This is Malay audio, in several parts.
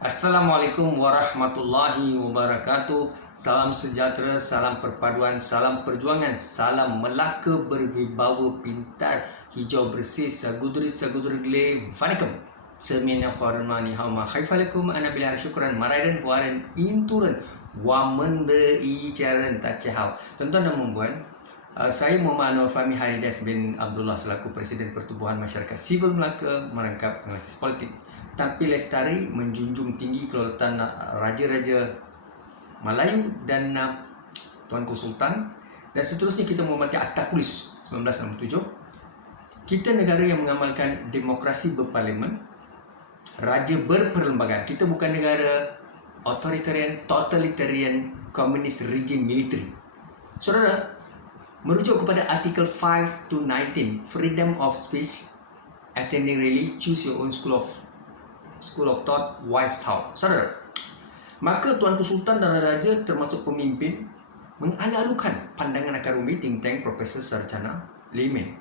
Assalamualaikum warahmatullahi wabarakatuh. Salam sejahtera, salam perpaduan, salam perjuangan, salam Melaka berwibawa pintar, hijau bersih, sagudri gele, vanakkam. Semina hormani hauma haifalakum ana bila syukran marairan waran inturan wa mende icaran tacahau. Tuan-tuan dan puan, saya Muhammad Anwar Fahmi Haridas bin Abdullah selaku Presiden Pertubuhan Masyarakat Sivil Melaka merangkap analisis politik. Tampil lestari menjunjung tinggi kedaulatan raja-raja Melayu dan Tuanku Sultan, dan seterusnya kita menghormati Akta Polis 1967. Kita negara yang mengamalkan demokrasi berparlimen, raja berperlembagaan. Kita bukan negara authoritarian, totalitarian, komunis regime military. Saudara, merujuk kepada artikel 5 to 19, freedom of speech, attending rally, choose your own school of thought, wise how. Saudara, maka Tuanku Sultan dan Raja termasuk pemimpin mengalu-alukan pandangan akar umbi think tank Profesor Sarjana layman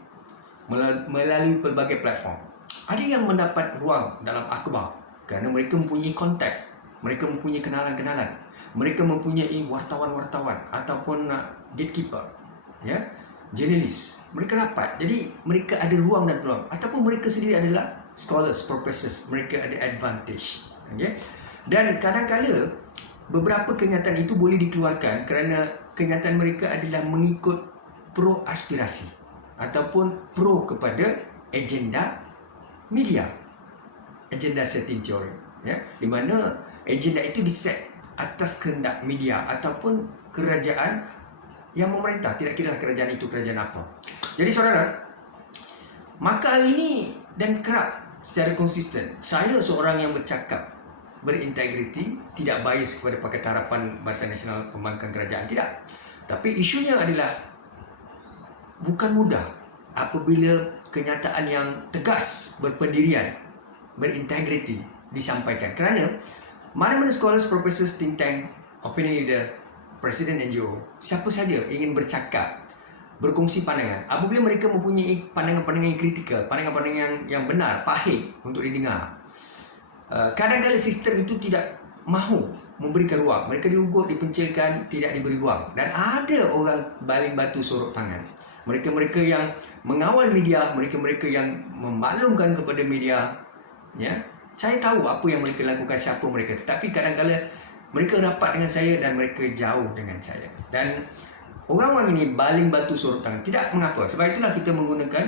melalui pelbagai platform. Ada yang mendapat ruang dalam akhbar kerana mereka mempunyai kontak, mereka mempunyai kenalan-kenalan, mereka mempunyai wartawan-wartawan ataupun gatekeeper, ya, jurnalis. Mereka dapat. Jadi mereka ada ruang dan peluang, ataupun mereka sendiri adalah scholars, professors, mereka ada advantage. Okay? Dan kadang-kala beberapa kenyataan itu boleh dikeluarkan kerana kenyataan mereka adalah mengikut pro aspirasi ataupun pro kepada agenda media, agenda setting theory, ya, di mana agenda itu diset atas kehendak media ataupun kerajaan yang memerintah, tidak kira kerajaan itu kerajaan apa. Jadi saudara, maka hari ini dan kerap secara konsisten, saya seorang yang bercakap berintegriti, tidak bias kepada Pakatan Harapan Barisan Nasional Pembangkang Kerajaan, tidak. Tapi isunya adalah bukan mudah apabila kenyataan yang tegas, berpendirian, berintegriti disampaikan. Kerana mana-mana scholars, professors, think tank, opinion leader, presiden NGO, siapa saja ingin bercakap, berkongsi pandangan, apabila mereka mempunyai pandangan-pandangan yang kritikal, pandangan-pandangan yang benar, pahit untuk didengar, kadang-kadang sistem itu tidak mahu memberikan ruang. Mereka diugut, dipencilkan, tidak diberi ruang. Dan ada orang baling batu sorok tangan. Mereka-mereka yang mengawal media, mereka-mereka yang memaklumkan kepada media, ya. Saya tahu apa yang mereka lakukan, siapa mereka. Tetapi kadang-kadang mereka rapat dengan saya dan mereka jauh dengan saya. Dan orang-orang ini baling batu sorok tangan. Tidak mengapa. Sebab itulah kita menggunakan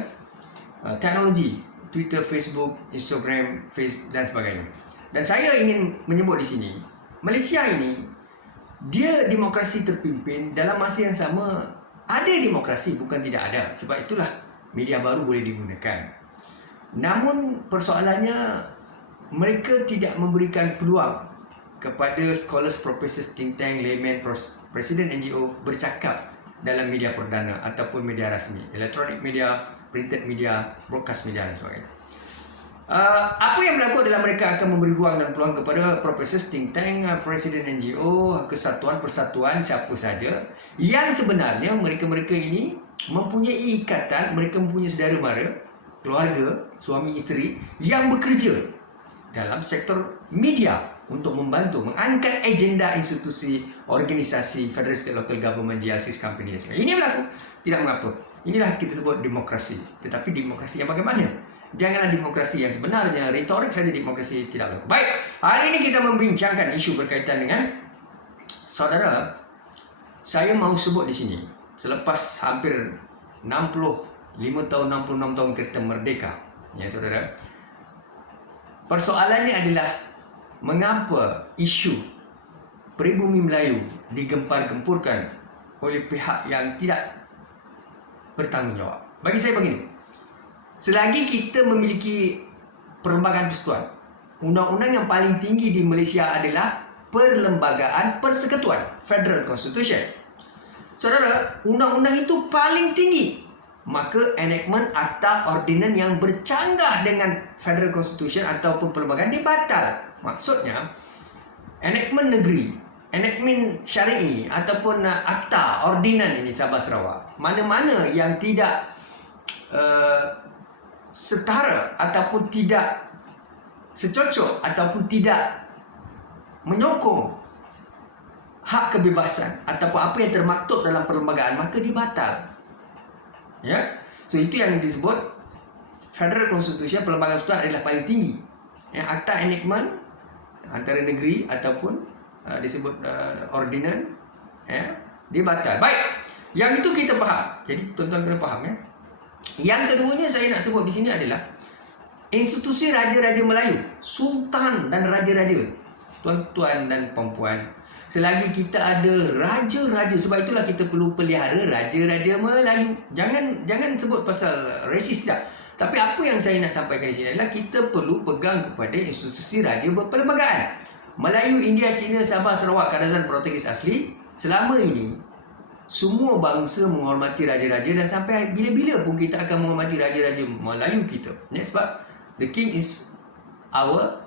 teknologi Twitter, Facebook, Instagram, dan sebagainya. Dan saya ingin menyebut di sini, Malaysia ini dia demokrasi terpimpin, dalam masa yang sama ada demokrasi, bukan tidak ada. Sebab itulah media baru boleh digunakan. Namun persoalannya, mereka tidak memberikan peluang kepada scholars, professors, think tank, layman, presiden NGO bercakap dalam media perdana ataupun media rasmi, elektronik media, printed media, broadcast media dan sebagainya. Apa yang berlaku adalah mereka akan memberi ruang dan peluang kepada profesor, think tank, presiden NGO, kesatuan, persatuan, siapa saja yang sebenarnya mereka-mereka ini mempunyai ikatan, mereka mempunyai saudara mara, keluarga, suami isteri yang bekerja dalam sektor media untuk membantu mengangkat agenda institusi, organisasi, Federal State Local Government, GLCs, company dan sebagainya. Ini berlaku, tidak mengapa. Inilah kita sebut demokrasi. Tetapi demokrasi yang bagaimana? Janganlah demokrasi yang sebenarnya, retorik saja demokrasi tidak berlaku. Baik, hari ini kita membincangkan isu berkaitan dengan, saudara, saya mau sebut di sini, selepas hampir 65 tahun, 66 tahun kita merdeka, ya saudara, persoalannya adalah mengapa isu peribumi Melayu digempar-gempurkan oleh pihak yang tidak bertanggungjawab. Bagi saya begini, selagi kita memiliki perlembagaan persekutuan, undang-undang yang paling tinggi di Malaysia adalah Perlembagaan Persekutuan, Federal Constitution. Saudara, undang-undang itu paling tinggi. Maka enactment atau ordinan yang bercanggah dengan Federal Constitution ataupun perlembagaan dibatal. Maksudnya, enactment negeri, enactment syari'i ataupun akta, ordinan ini Sabah Sarawak, mana-mana yang tidak setara ataupun tidak secocok ataupun tidak menyokong hak kebebasan ataupun apa yang termaktub dalam perlembagaan, maka dia batal. Ya. So itu yang disebut Federal Constitution, perlembagaan sultan adalah paling tinggi. Ya, akta enactment antara negeri ataupun disebut ordinance, ya, dia batal. Baik. Yang itu kita faham. Jadi tuan-tuan kena faham, ya. Yang keduanya saya nak sebut di sini adalah institusi Raja-Raja Melayu, Sultan dan Raja-Raja. Tuan-tuan dan puan-puan, selagi kita ada raja-raja, sebab itulah kita perlu pelihara Raja-Raja Melayu. Jangan sebut pasal rasis, tidak. Tapi apa yang saya nak sampaikan di sini adalah kita perlu pegang kepada institusi raja berperlembagaan. Melayu, India, Cina, Sabah, Sarawak, Kadazan, Portugis asli, selama ini semua bangsa menghormati raja-raja, dan sampai bila-bila pun kita akan menghormati raja-raja Melayu kita. Sebab the king is our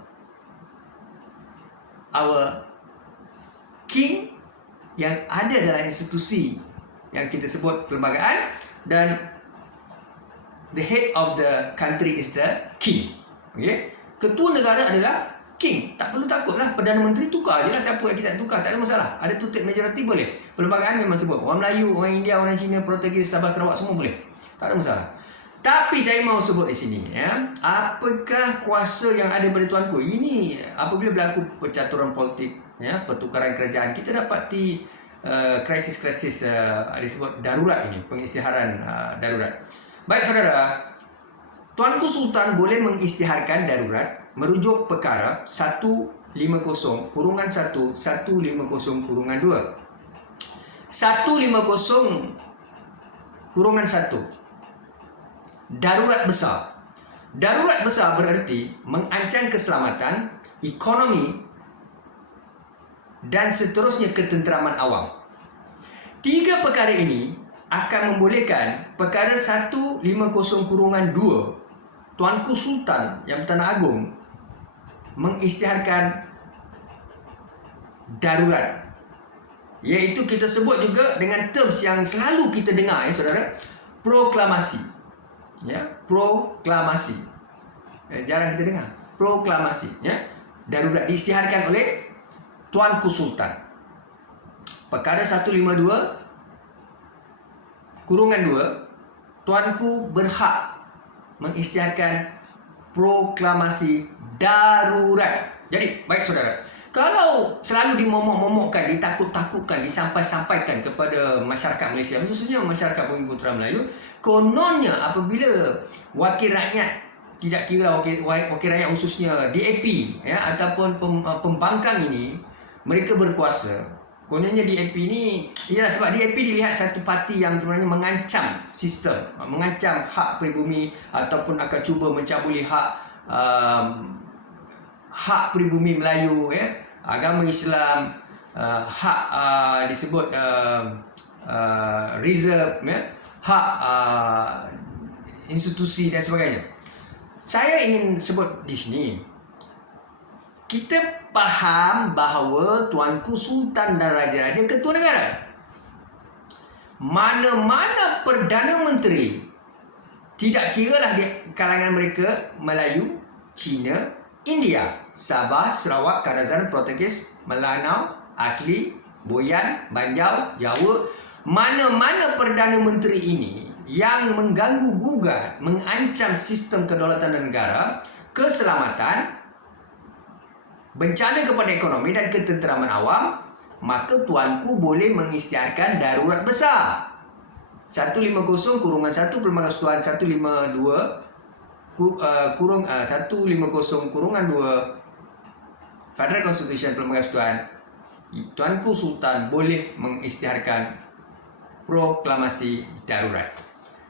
king yang ada dalam institusi yang kita sebut perlembagaan, dan the head of the country is the king. Okay? Ketua negara adalah king. Tak perlu takutlah, Perdana Menteri tukar je lah, siapa yang kita nak tukar, tak ada masalah. Ada two-third majority boleh. Perlembagaan memang sebut orang Melayu, orang India, orang Cina, Portugis, Sabah, Sarawak, semua boleh. Tak ada masalah. Tapi saya mau sebut di sini, ya, apakah kuasa yang ada pada tuanku? Ini apabila berlaku percaturan politik, ya, pertukaran kerajaan, kita dapati krisis-krisis disebut darurat ini, pengisytiharan darurat. Baik saudara, Tuanku Sultan boleh mengisytiharkan darurat merujuk perkara 150-1, 150-2. 150-1. Darurat besar. Darurat besar bererti mengancam keselamatan, ekonomi dan seterusnya ketenteraman awam. Tiga perkara ini akan membolehkan perkara 150-2 Tuanku Sultan yang Tanah Agong mengisytiharkan darurat, iaitu kita sebut juga dengan terms yang selalu kita dengar, ya saudara, proklamasi. Ya, proklamasi. Jarang kita dengar proklamasi, ya. Darurat diisytiharkan oleh Tuanku Sultan. Perkara 152-2, Tuanku berhak mengisytiharkan proklamasi darurat. Jadi, baik saudara, kalau selalu dimomok-momokkan, ditakut-takutkan, disampaikan kepada masyarakat Malaysia, khususnya masyarakat Bumi Putera Melayu, kononnya apabila wakil rakyat, tidak kira wakil rakyat khususnya DAP, ya, ataupun pembangkang ini, mereka berkuasa, kononnya DAP ini, ialah sebab DAP dilihat satu parti yang sebenarnya mengancam sistem, mengancam hak pribumi, ataupun akan cuba mencabuli hak pribumi Melayu, ya, agama Islam, hak disebut reserve, ya, hak institusi dan sebagainya. Saya ingin sebut di sini, kita faham bahawa Tuanku Sultan dan Raja-Raja ketua negara. Mana-mana Perdana Menteri, tidak kiralah di kalangan mereka Melayu, Cina, India, Sabah, Sarawak, Kadazan, Portugis, Melanau, Asli, Boyan, Banjau, Jawa, mana-mana Perdana Menteri ini yang mengganggu gugat, mengancam sistem kedaulatan negara, keselamatan, bencana kepada ekonomi dan ketenteraman awam, maka Tuanku boleh mengisytiharkan darurat besar. 150-1 Perlembagaan Sultan 150-2 Federal Constitution Perlembagaan Sultan, Tuanku Sultan boleh mengisytiharkan proklamasi darurat.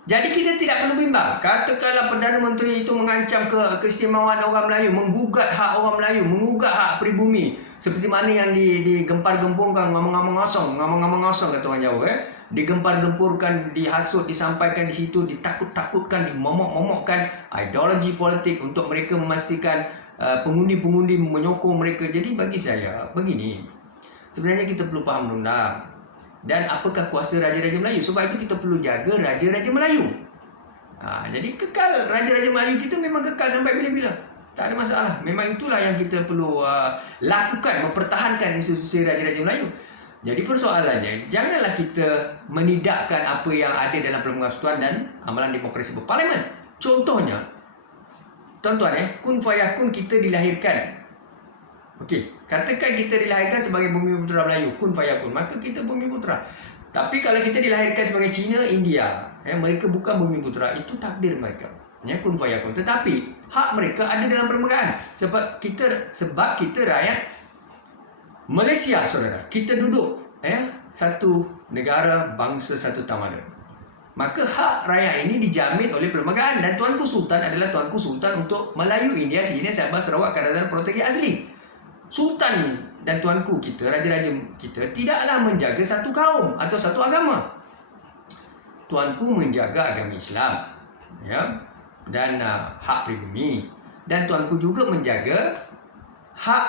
Jadi kita tidak perlu bimbang. Katakanlah Perdana Menteri itu mengancam keistimewaan orang Melayu, menggugat hak orang Melayu, menggugat hak pribumi, seperti mana yang digempar-gempurkan, ngomong-ngomong kosong kata orang Jawa, digempar-gempurkan, dihasut, disampaikan di situ, ditakut-takutkan, dimomok-momokkan, ideologi politik untuk mereka memastikan pengundi-pengundi menyokong mereka. Jadi bagi saya begini, sebenarnya kita perlu faham undang. Dan apakah kuasa Raja-Raja Melayu? Sebab itu kita perlu jaga Raja-Raja Melayu. Jadi kekal Raja-Raja Melayu kita memang kekal sampai bila-bila. Tak ada masalah. Memang itulah yang kita perlu lakukan, mempertahankan institusi Raja-Raja Melayu. Jadi persoalannya, janganlah kita menidakkan apa yang ada dalam Perlembagaan Persekutuan dan amalan demokrasi berparlimen. Contohnya, tuan-tuan kun fayakun kita dilahirkan. Okey, katakan kita dilahirkan sebagai bumi putera Melayu, kun fayakun, maka kita bumi putera. Tapi kalau kita dilahirkan sebagai Cina, India, mereka bukan bumi putera, itu takdir mereka. Kun fayakun. Tetapi hak mereka ada dalam perlembagaan. Sebab kita rakyat Malaysia, saudara. Kita duduk satu negara, bangsa, satu tamadun. Maka hak rakyat ini dijamin oleh perlembagaan. Dan Tuanku Sultan adalah Tuanku Sultan untuk Melayu, India, Sini, Sabah, Sarawak, Kelantan, Portugis asli. Sultan ni dan tuanku kita, raja-raja kita tidaklah menjaga satu kaum atau satu agama. Tuanku menjaga agama Islam, dan hak pribumi. Dan tuanku juga menjaga hak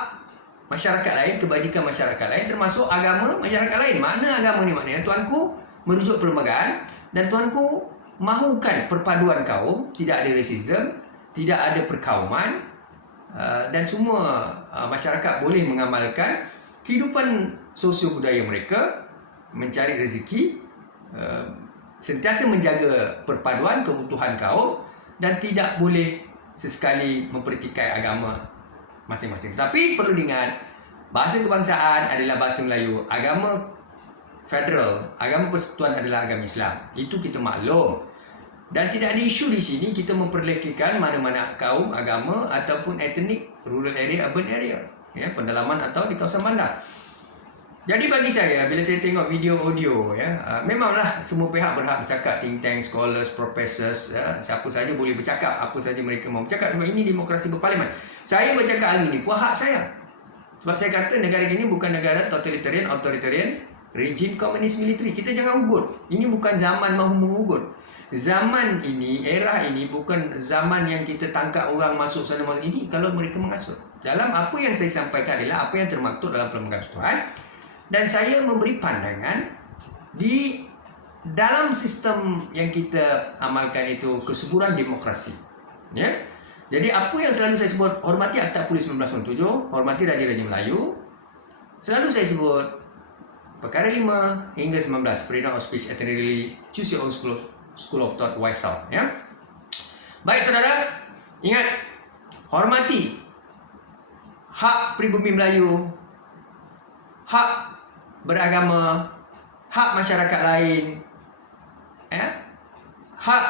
masyarakat lain, kebajikan masyarakat lain, termasuk agama masyarakat lain. Mana agama ni? Maknanya tuanku merujuk perlembagaan dan tuanku mahukan perpaduan kaum, tidak ada rasism, tidak ada perkauman, dan semua masyarakat boleh mengamalkan kehidupan sosio budaya mereka, mencari rezeki, sentiasa menjaga perpaduan keutuhan kaum dan tidak boleh sesekali mempertikai agama masing-masing. Tapi perlu diingat, bahasa kebangsaan adalah bahasa Melayu, agama federal, agama persekutuan adalah agama Islam. Itu kita maklum. Dan tidak ada isu di sini kita memperlekehkan mana-mana kaum, agama ataupun etnik, rural area, urban area, pendalaman atau di kawasan bandar. Jadi bagi saya, bila saya tengok video audio, memanglah semua pihak berhak bercakap, think tank, scholars, professors, siapa saja boleh bercakap apa saja mereka mahu bercakap, sebab ini demokrasi berparlimen. Saya bercakap hari ini pun hak saya. Sebab saya kata negara ini bukan negara totalitarian, authoritarian, rejim komunis militeri. Kita jangan ugut. Ini bukan zaman mahu mengugut. Zaman ini, era ini bukan zaman yang kita tangkap orang masuk sana masuk ini kalau mereka mengasut. Dalam apa yang saya sampaikan adalah apa yang termaktub dalam Perlembagaan Persekutuan, dan saya memberi pandangan di dalam sistem yang kita amalkan itu kesuburan demokrasi. Jadi apa yang selalu saya sebut, hormati Akta Polis 1997, hormati Raja-Raja Melayu. Selalu saya sebut perkara 5 hingga 19, freedom of speech, itinerary, choose your own school of thought, wise out. Baik saudara, ingat, hormati hak pribumi Melayu, hak beragama, hak masyarakat lain, hak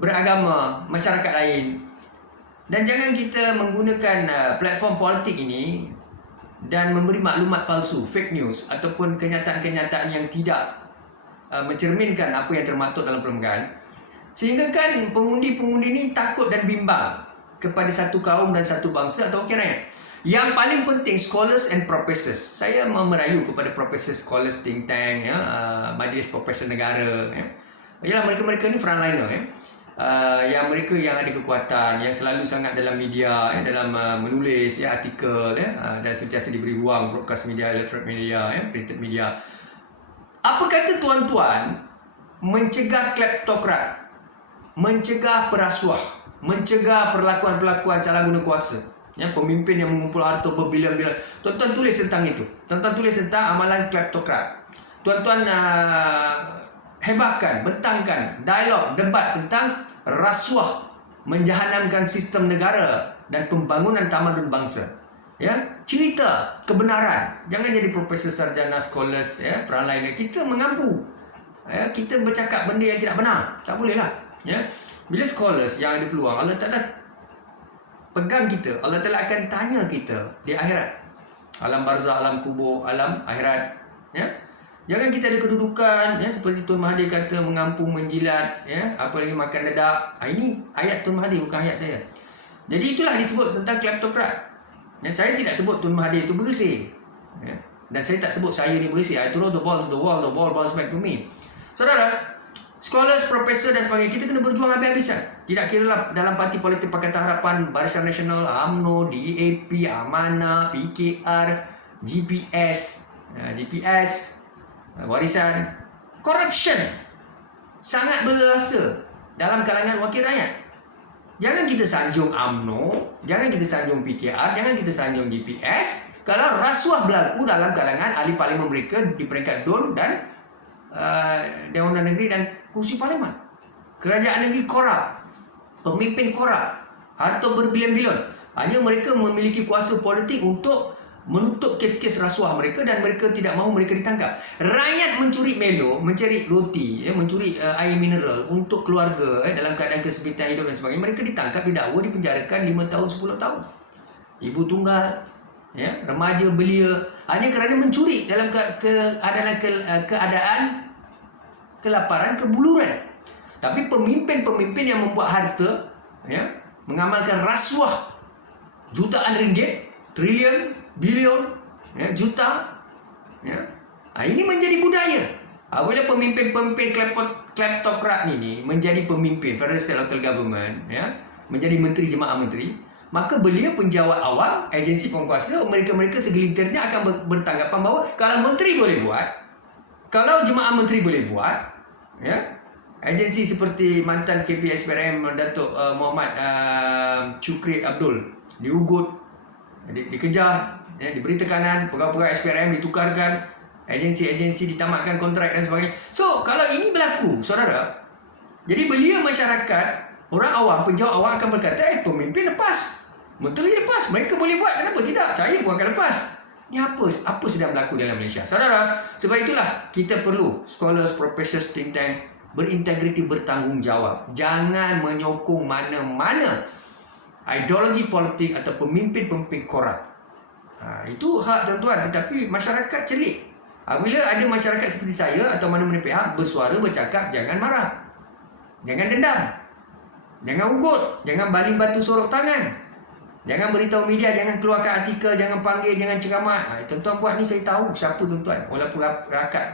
beragama masyarakat lain. Dan jangan kita menggunakan platform politik ini dan memberi maklumat palsu, fake news ataupun kenyataan-kenyataan yang tidak mencerminkan apa yang termaktub dalam perlembagaan, sehingga kan pengundi-pengundi ini takut dan bimbang kepada satu kaum dan satu bangsa atau wakil rakyat. Yang paling penting, scholars and professors. Saya merayu kepada professor, scholars, think tank, majlis profesor negara. Yalah, mereka-mereka ni frontliner. Yang mereka yang ada kekuatan, yang selalu sangat dalam media, dalam menulis artikel, dan sentiasa diberi ruang, broadcast media, electronic media, printed media. Apa kata tuan-tuan mencegah kleptokrat, mencegah perasuah, mencegah perlakuan-perlakuan salah guna kuasa, pemimpin yang mengumpul harta berbilion-bilion. Tuan-tuan tulis tentang itu. Tuan-tuan tulis tentang amalan kleptokrat. Tuan-tuan hebahkan, bentangkan dialog, debat tentang rasuah menjahanamkan sistem negara dan pembangunan tamadun bangsa. Cerita kebenaran. Jangan jadi profesor, sarjana, scholars, frontliner. Kita mengampu. Kita bercakap benda yang tidak benar. Tak boleh lah. Bila scholars yang ada peluang, Allah Ta'ala pegang kita. Allah Ta'ala akan tanya kita di akhirat. Alam barzah, alam kubur, alam akhirat. Jangan kita ada kedudukan, seperti Tun Mahathir kata, mengampu, menjilat, apa lagi makan dedak. Ini ayat Tun Mahathir, bukan ayat saya. Jadi itulah disebut tentang kleptokrat. Saya tidak sebut Tun Mahathir itu bersih. Dan saya tak sebut saya ni bersih. I throw the ball to the wall, the ball bounce back to me. Saudara, scholars, profesor dan sebagainya, kita kena berjuang habis-habisan. Tidak kira lah dalam parti politik Pakatan Harapan, Barisan Nasional, UMNO, DAP, Amanah, PKR, GPS, warisan. Corruption sangat berlasa dalam kalangan wakil rakyat. Jangan kita sanjung UMNO, jangan kita sanjung PKR, jangan kita sanjung GPS. Kalau rasuah berlaku dalam kalangan ahli parlimen mereka di peringkat DUN dan Dewan Negeri dan kursi parlimen. Kerajaan negeri korup, pemimpin korup, harta berbilion-bilion. Hanya mereka memiliki kuasa politik untuk menutup kes-kes rasuah mereka dan mereka tidak mahu mereka ditangkap. Rakyat mencuri melo, mencari roti, mencuri air mineral untuk keluarga dalam keadaan kesempitan hidup dan sebagainya. Mereka ditangkap, didakwa, dipenjarakan 5 tahun, 10 tahun. Ibu tunggal, remaja belia hanya kerana mencuri dalam keadaan kelaparan, kebuluran. Tapi pemimpin-pemimpin yang membuat harta, mengamalkan rasuah jutaan ringgit, trilion, bilion, juta, ini menjadi budaya. Apabila pemimpin-pemimpin kleptokrat ini menjadi pemimpin Federal State Local Government, menjadi menteri, jemaah menteri, maka belia penjawat awam, agensi penguasa, mereka-mereka segelintirnya akan bertanggapan bahawa kalau menteri boleh buat, kalau jemaah menteri boleh buat, agensi seperti mantan KPSPRM Datuk Muhammad Chukri Abdul diugut, dikejar, diberi tekanan, pegawai-pegawai SPRM ditukarkan, agensi-agensi ditamatkan kontrak dan sebagainya. So, kalau ini berlaku, saudara, jadi belia masyarakat, orang awam, penjawat awam akan berkata, pemimpin lepas, menteri lepas, mereka boleh buat, kenapa tidak? Saya pun akan lepas. Ini apa sedang berlaku dalam Malaysia? Saudara, sebab itulah kita perlu scholars, professors, think tank berintegriti, bertanggungjawab. Jangan menyokong mana-mana ideologi politik atau pemimpin-pemimpin korup. Itu hak tuan-tuan, tetapi masyarakat celik. Bila ada masyarakat seperti saya atau mana-mana pihak bersuara, bercakap, jangan marah, jangan dendam, jangan ugut, jangan baling batu sorok tangan, jangan beritahu media, jangan keluarkan artikel, jangan panggil, jangan ceramah. Tuan-tuan buat ni saya tahu siapa tuan-tuan. Walaupun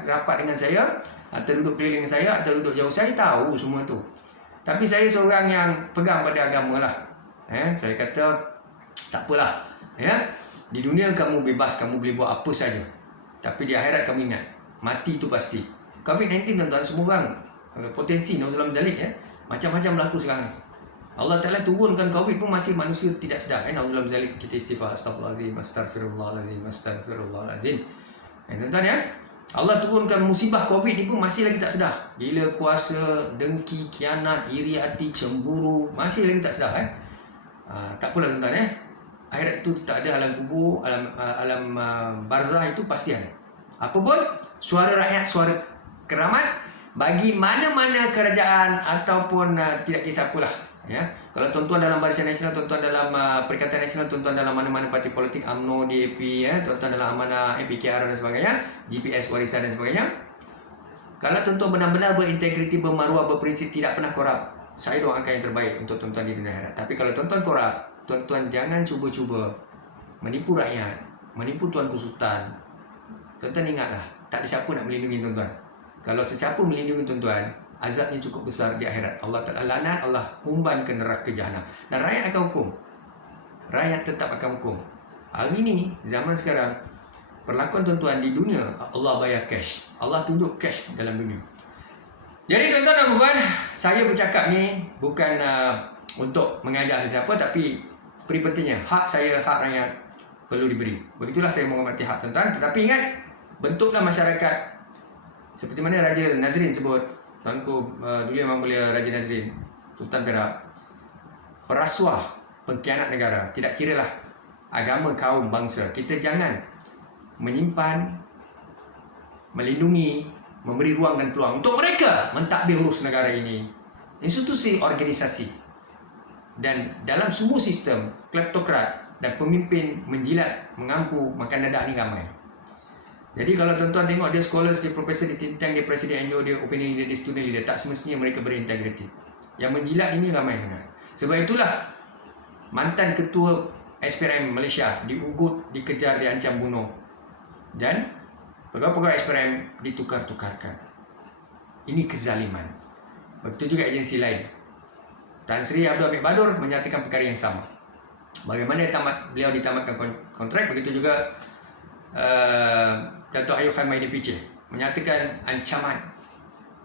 rapat dengan saya, atau duduk keliling saya, atau duduk jauh, saya tahu semua tu. Tapi saya seorang yang pegang pada agama lah. Saya kata tak apalah, di dunia kamu bebas, kamu boleh buat apa saja, tapi di akhirat kamu ingat, mati itu pasti. COVID-19 tuan-tuan, semua orang potensi Nauzubillah zalik, macam-macam berlaku sekarang. Allah Ta'ala turunkan COVID pun masih manusia tidak sedar. Nauzubillah zalik, kita istighfar, astaghfirullahalazim, astaghfirullahalazim, astaghfirullahalazim. Tuan-tuan, Allah turunkan musibah COVID ni pun masih lagi tak sedar. Gila kuasa, dengki, khianat, iri hati, cemburu, masih lagi tak sedar. Tak apalah tuan-tuan, akhirat itu tak ada, alam kubur, alam barzah itu pasti ada. Apapun, suara rakyat, suara keramat bagi mana-mana kerajaan ataupun tidak kisah apalah. Kalau tuan-tuan dalam Barisan Nasional, tuan-tuan dalam Perikatan Nasional, tuan-tuan dalam mana-mana parti politik, UMNO, DAP, tuan-tuan dalam Amanah, PKR dan sebagainya, GPS, Warisan dan sebagainya. Kalau tuan-tuan benar-benar berintegriti, bermaruah, berprinsip, tidak pernah korup, saya doakan yang terbaik untuk tuan-tuan di dunia akhirat. Tapi kalau tuan-tuan korup, tuan-tuan jangan cuba-cuba menipu rakyat, menipu Tuanku Sultan. Tuan-tuan ingatlah, tak ada siapa nak melindungi tuan-tuan. Kalau sesiapa melindungi tuan-tuan, azabnya cukup besar di akhirat. Allah Ta'ala lanat, Allah umban ke neraka jahanam. Dan rakyat akan hukum. Rakyat tetap akan hukum. Hari ini, zaman sekarang, perlakuan tuan-tuan di dunia, Allah bayar cash. Allah tunjuk cash dalam dunia. Jadi tuan-tuan dan puan, saya bercakap ni bukan untuk mengajar sesiapa, tapi pentingnya hak saya, hak rakyat perlu diberi. Begitulah saya menghormati hak tuan-tuan. Tetapi ingat, bentuklah masyarakat seperti mana Raja Nazrin sebut. Tuanku dulu Yang Mulia Raja Nazrin, Sultan Perak, perasuah, pengkhianat negara, tidak kiralah agama, kaum, bangsa. Kita jangan menyimpan, melindungi, memberi ruang dan peluang untuk mereka mentadbir urus negara ini, institusi, organisasi. Dan dalam semua sistem, kleptokrat dan pemimpin menjilat, mengampu, makan dadak ni ramai. Jadi kalau tuan-tuan tengok dia scholars, dia profesor, dia think tank, dia presiden NGO, dia opinion leader, dia student leader, tak semestinya mereka berintegriti. Yang menjilat ini ramai sangat. Sebab itulah mantan ketua SPRM Malaysia diugut, dikejar, diancam bunuh. Dan pegawai-pegawai SPRM ditukar-tukarkan. Ini kezaliman. Begitu juga agensi lain. Tan Sri Abdul Hamid Badur menyatakan perkara yang sama. Bagaimana beliau ditamatkan kontrak, begitu juga Datuk Ayub Khan Maidin PC menyatakan ancaman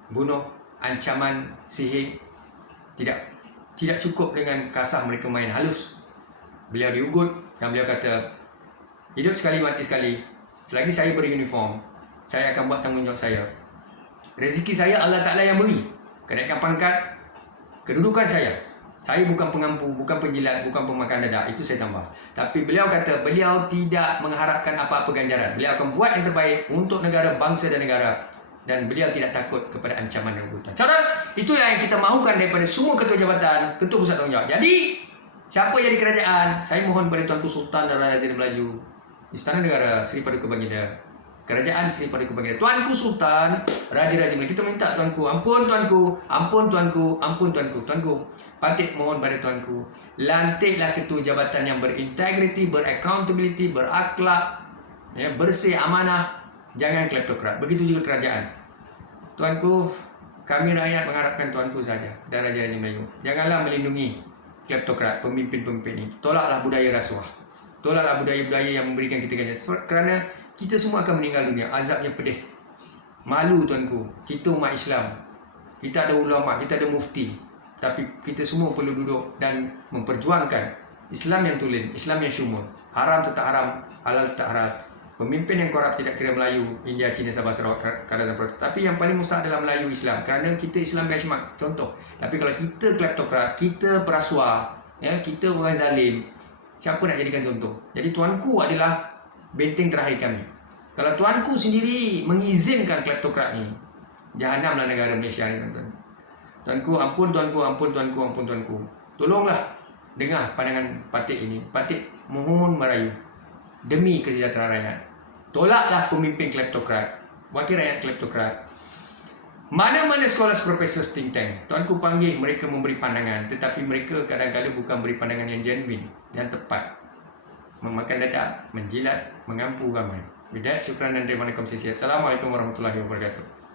bunuh, ancaman sihir, tidak tidak cukup dengan kasar mereka main halus. Beliau diugut dan beliau kata, hidup sekali mati sekali. Selagi saya beruniform, saya akan buat tanggungjawab saya. Rezeki saya Allah Ta'ala yang beri. Kenaikan pangkat, kedudukan saya. Saya bukan pengampu, bukan penjilat, bukan pemakan dada. Itu saya tambah. Tapi beliau kata, beliau tidak mengharapkan apa-apa ganjaran. Beliau akan buat yang terbaik untuk negara, bangsa dan negara. Dan beliau tidak takut kepada ancaman dan hukuman. Saudara, itulah yang kita mahukan daripada semua ketua jabatan, ketua pusat tanggungjawab. Jadi, siapa jadi kerajaan? Saya mohon kepada Tuanku Sultan dan Raja Melayu, Istana Negara Seri Paduka Baginda, Kerajaan Seri Paduka Baginda, Tuanku Sultan, Raja-Raja Melayu. Kita minta Tuanku, ampun Tuanku, ampun Tuanku, ampun Tuanku. Tuanku, Patik mohon pada Tuanku, lantiklah ketua jabatan yang berintegriti, beraccountability, berakhlak, ya, bersih, amanah. Jangan kleptokrat. Begitu juga kerajaan. Tuanku, kami rakyat mengharapkan Tuanku saja dan Raja-Raja Melayu. Janganlah melindungi kleptokrat, pemimpin-pemimpin ini. Tolaklah budaya rasuah. Tolaklah budaya-budaya yang memberikan kita ganjaran. Kerana kita semua akan meninggal dunia. Azabnya pedih. Malu Tuanku. Kita umat Islam. Kita ada ulama, kita ada mufti. Tapi kita semua perlu duduk dan memperjuangkan Islam yang tulen, Islam yang syumul. Haram tetap haram, halal tetap halal. Pemimpin yang korup tidak kira Melayu, India, Cina, Sabah, Sarawak, Kedah dan Pulau. Tapi yang paling mustahak adalah Melayu Islam. Kerana kita Islam benchmark, contoh. Tapi kalau kita kleptokrat, kita perasuah, ya, kita orang zalim, siapa nak jadikan contoh? Jadi Tuanku adalah benteng terakhir kami. Kalau Tuanku sendiri mengizinkan kleptokrat ni, jahanamlah negara Malaysia ni, tuan-tuan. Tuanku, ampun Tuanku, ampun Tuanku, ampun Tuanku. Tolonglah dengar pandangan Patik ini. Patik mohon merayu demi kesejahteraan rakyat. Tolaklah pemimpin kleptokrat, wakil rakyat kleptokrat. Mana-mana sekolah profesor think tank, Tuanku panggil mereka memberi pandangan, tetapi mereka kadang-kadang bukan beri pandangan yang genuine, yang tepat. Memakan dada, menjilat, mengampu ramai. With that, syukran dan terima kasih. Assalamualaikum warahmatullahi wabarakatuh.